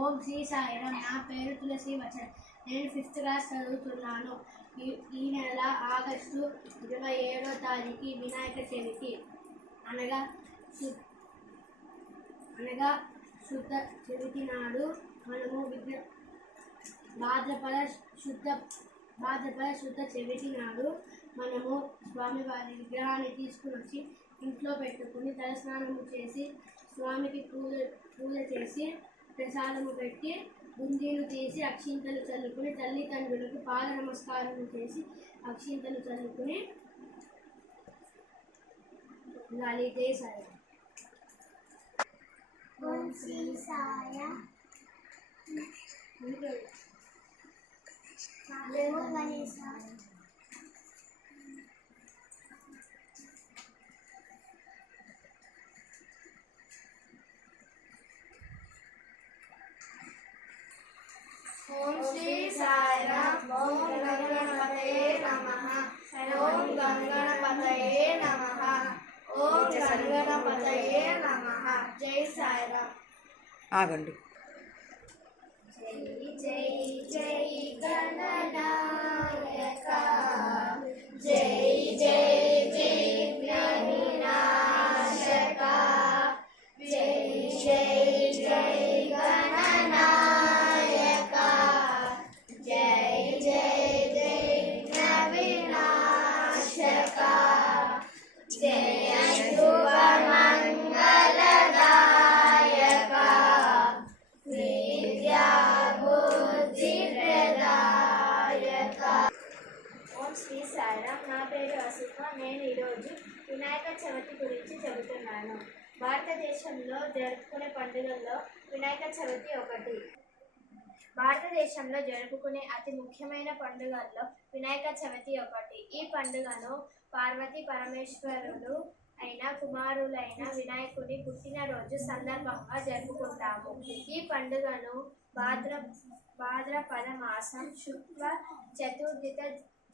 ఓం శ్రీ సాయిరామ్. నా పేరు తులసి వచన్. నేను 5th క్లాస్ చదువుతున్నాను. ఈ నెల ఆగస్టు 27వ తారీఖు వినాయక చవితి అనగా శుద్ధ చవితి నాడు మనము భాద్రపద శుద్ధ చవితి నాడు మనము స్వామివారి విగ్రహాన్ని తీసుకుని వచ్చి ఇంట్లో పెట్టుకుని తలస్నానము చేసి స్వామికి పూజ చేసి ప్రసాదము పెట్టి బుందీలు తీసి అక్షింతలు చల్లుకుని తల్లిదండ్రులకు పాద నమస్కారం చేసి అక్షింతలు చల్లుకుని జై సాయి. ఓం శ్రీ సాయ. ఓం శ్రీ సాయిరామ్. ఓం గంగణపతయే నమః. ఓం గంగణపతయే నమః. ఓం గంగణపతయే నమః. జై సాయిరామ్. ఆగండి. జై జై జై గణనాయక, జై జై జై వినాశక, జై జై జై గణనాయక, జై జై జై వినాశక, జయ శుభ మంగళదాయక, విద్యా బుద్ధి ప్రదాయక. ఓం శ్రీ సాయిరామ్. నా పేరు అసిఫ. నేను ఈరోజు వినాయక చవితి గురించి చెబుతున్నాను. భారతదేశంలో జరుపుకునే పండుగల్లో వినాయక చవితి ఒకటి. భారతదేశంలో జరుపుకునే అతి ముఖ్యమైన పండుగల్లో వినాయక చవితి ఒకటి. ఈ పండుగను పార్వతీ పరమేశ్వరుడు అయిన కుమారులైన వినాయకుడి పుట్టినరోజు సందర్భంగా జరుపుకుంటాము. ఈ పండుగను భాద్రపద మాసం శుక్ల చతుర్థిత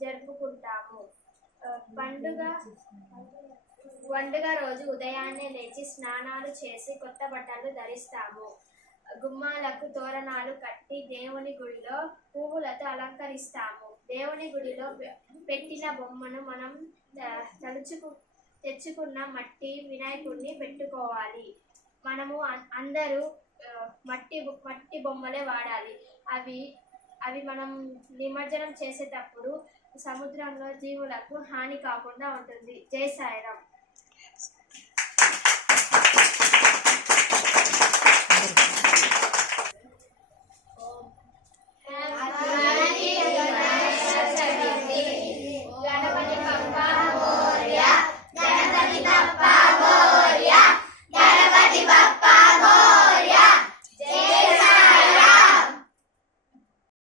జరుపుకుంటాము. పండుగ రోజు ఉదయాన్నే లేచి స్నానాలు చేసి కొత్త బట్టలు ధరిస్తాము. గుమ్మాలకు తోరణాలు కట్టి దేవుని గుడిలో పువ్వులతో అలంకరిస్తాము. దేవుని గుడిలో పెట్టిన బొమ్మను మనం తెచ్చుకున్న మట్టి వినాయకుడిని పెట్టుకోవాలి. మనము అందరూ మట్టి బొమ్మలే వాడాలి. అవి మనం నిమజ్జనం చేసేటప్పుడు సముద్రంలో జీవులకు హాని కాకుండా ఉంటుంది. జై సాయిరామ్.